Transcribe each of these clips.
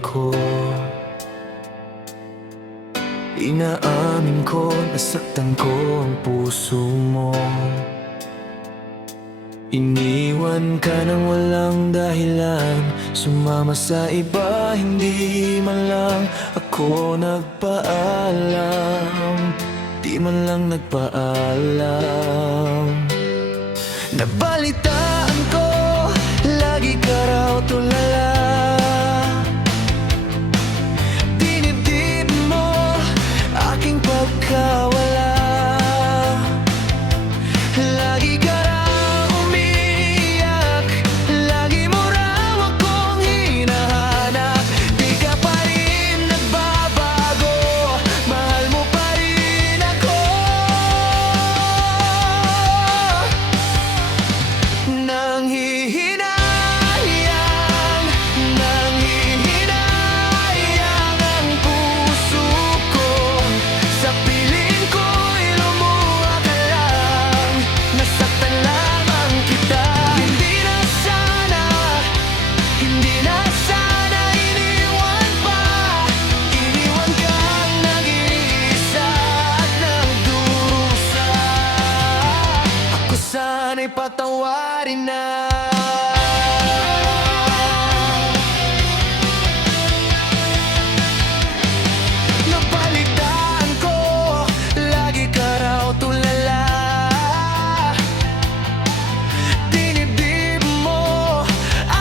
ako. Inaamin ko, nasaktan ko ang puso mo. Iniwan ka nang walang dahilan, sumama sa iba, hindi man lang ako nagpaalam. Di man lang nagpaalam. Nabalitaan ko, lagi ka raw tulala. Dinibdib mo aking pagkawala. Lagi ka raw umiiyak, lagi mo raw akong hinahanap. Di ka pa rin nagbabago, mahal mo pa rin ako. Nanghihinayang ang puso ko. Sa piling ko'y lumuha ka lang, nasaktan lamang kita. Hindi na sana iniwan pa. Iniwan kang nag-iisa at nagdurusa. Ako sana'y patawarin na. Nabalitaan ko, lagi ka raw tulala. Dinibdib mo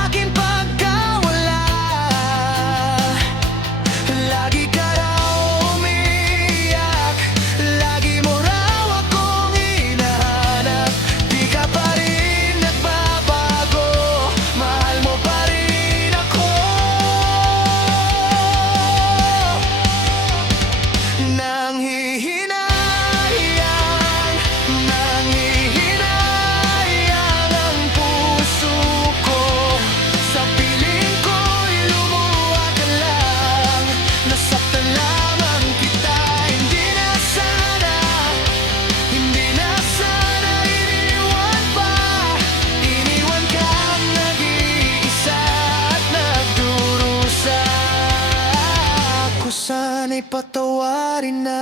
aking pagkawala. Lagi ka raw umiiyak, lagi mo raw akong hinahanap. Di ka pa rin nagbabago, mahal mo pa rin ako. Nanghihinayang ang puso ko. Sa piling ko'y lumuha ka lang, nasaktan lamang kita. Hindi na sana iniwan pa. Iniwan kang nag-iisa at nagdurusa. Ako sana'y patawarin na.